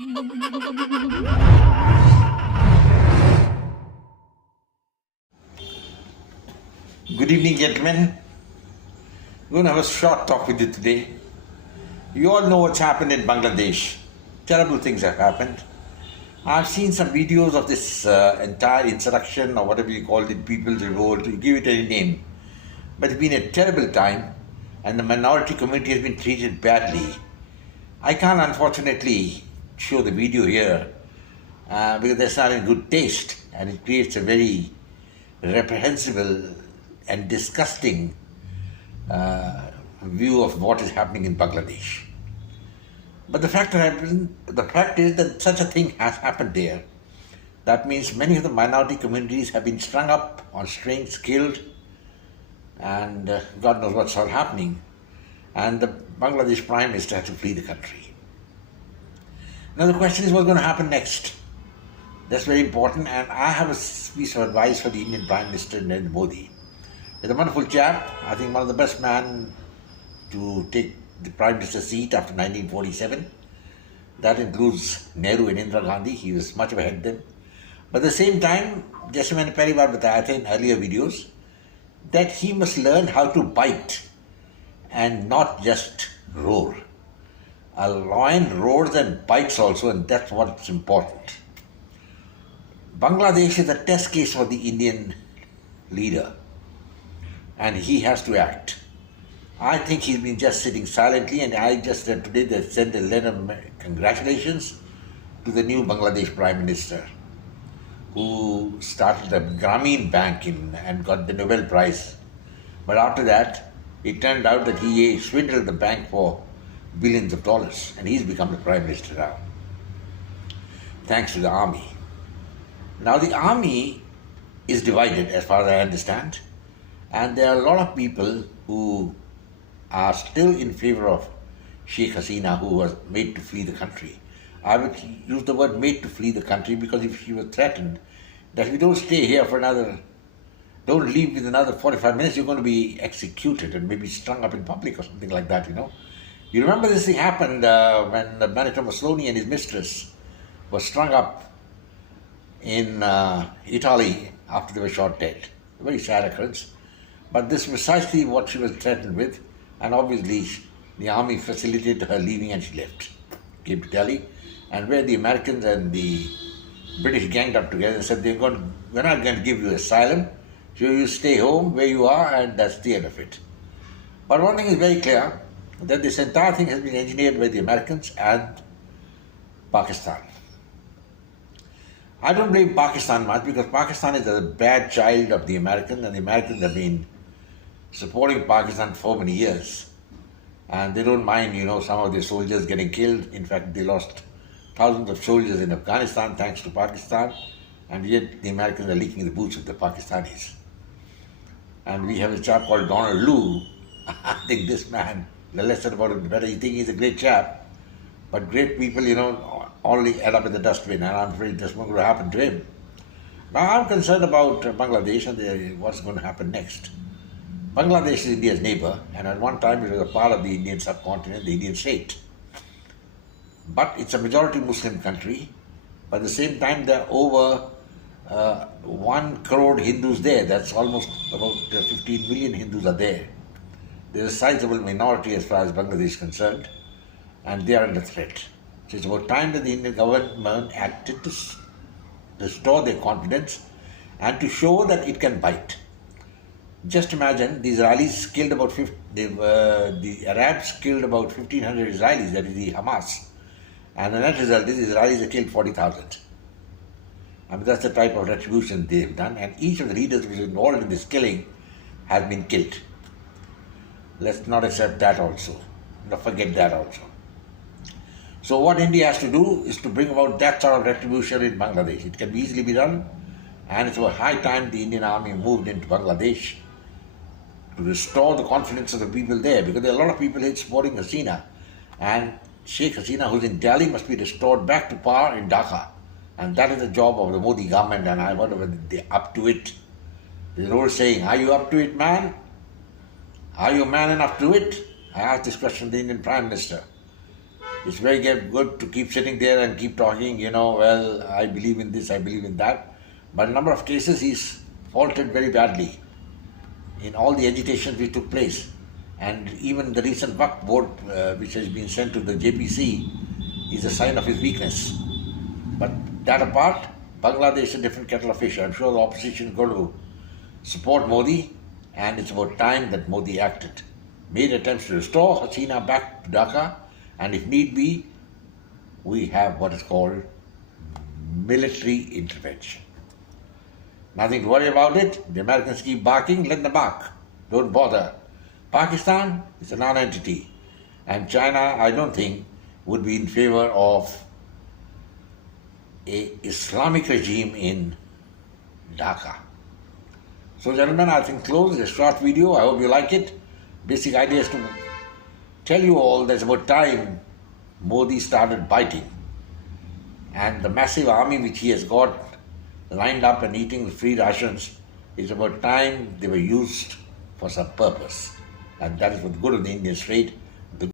Good evening, gentlemen. We're going to have a short talk with you today. You all know what's happened in Bangladesh. Terrible things have happened. I've seen some videos of this entire insurrection or whatever you call it, people's revolt, you give it any name. But it's been a terrible time and the minority community has been treated badly. I can't unfortunately show the video here because that's not in good taste and it creates a very reprehensible and disgusting view of what is happening in Bangladesh. But the fact is that such a thing has happened there. That means many of the minority communities have been strung up on strings, killed, and God knows what's all happening. And the Bangladesh Prime Minister had to flee the country. Now the question is what's going to happen next? That's very important, and I have a piece of advice for the Indian Prime Minister Narendra Modi. He's a wonderful chap, I think one of the best men to take the Prime Minister's seat after 1947. That includes Nehru and Indira Gandhi. He was much ahead of them. But at the same time, just मैंने पहली बार बताया था in earlier videos, that he must learn how to bite and not just roar. A lion roars and bites also, and that's what's important. Bangladesh is a test case for the Indian leader, and he has to act. I think he's been just sitting silently, and I just read today they sent a letter of congratulations to the new Bangladesh Prime Minister, who started the Grameen Bank and got the Nobel Prize. But after that, it turned out that he swindled the bank for billions of dollars, and he's become the Prime Minister now, thanks to the army. Now the army is divided, as far as I understand, and there are a lot of people who are still in favor of Sheikh Hasina, who was made to flee the country. I would use the word made to flee the country because if she was threatened that if you don't stay here for don't leave within another 45 minutes, you're going to be executed and maybe strung up in public or something like that, You remember this thing happened when Benito Mussolini and his mistress were strung up in Italy after they were shot dead. A very sad occurrence. But this is precisely what she was threatened with. And obviously, the army facilitated her leaving and she left, came to Delhi, and where the Americans and the British ganged up together and said, we're not going to give you asylum, so you stay home where you are, and that's the end of it. But one thing is very clear, that this entire thing has been engineered by the Americans and Pakistan. I don't blame Pakistan much because Pakistan is a bad child of the Americans, and the Americans have been supporting Pakistan for many years. And they don't mind, some of their soldiers getting killed. In fact, they lost thousands of soldiers in Afghanistan thanks to Pakistan. And yet the Americans are licking the boots of the Pakistanis. And we have a chap called Donald Lu. I think this man, the less said about him, the better. You think he's a great chap. But great people, only end up in the dustbin. And I'm afraid that's not going to happen to him. Now I'm concerned about Bangladesh and what's going to happen next. Bangladesh is India's neighbor, and at one time it was a part of the Indian subcontinent, the Indian state. But it's a majority Muslim country. But at the same time, there are over 1 crore Hindus there. That's almost about 15 million Hindus are there. There's a sizable minority as far as Bangladesh is concerned, and they are under threat. So it's about time that the Indian government acted to restore their confidence and to show that it can bite. Just imagine the Israelis killed about the Arabs killed about 1,500 Israelis, that is the Hamas, and the net result is the Israelis have killed 40,000. I mean, that's the type of retribution they've done, and each of the leaders who was involved in this killing has been killed. Let's not accept that also, not forget that also. So what India has to do is to bring about that sort of retribution in Bangladesh. It can easily be done, and it's about high time the Indian army moved into Bangladesh to restore the confidence of the people there, because there are a lot of people here supporting Hasina, and Sheikh Hasina, who's in Delhi, must be restored back to power in Dhaka, and that is the job of the Modi government, and I wonder whether they're up to it. There's an old saying, are you up to it, man? Are you man enough to do it? I asked this question to the Indian Prime Minister. It's very good to keep sitting there and keep talking, well, I believe in this, I believe in that. But in a number of cases, he's faulted very badly in all the agitations which took place. And even the recent Waqf vote, which has been sent to the JPC, is a sign of his weakness. But that apart, Bangladesh is a different kettle of fish. I'm sure the opposition is going to support Modi, and it's about time that Modi acted. Made attempts to restore Hasina back to Dhaka, and if need be, we have what is called military intervention. Nothing to worry about it. The Americans keep barking, let them bark. Don't bother. Pakistan is a non-entity, and China, I don't think, would be in favor of an Islamic regime in Dhaka. So gentlemen, I think close a short video. I hope you like it. Basic idea is to tell you all that it's about time Modi started biting. And the massive army which he has got lined up and eating free rations, it's about time they were used for some purpose. And that is for the good of the Indian state.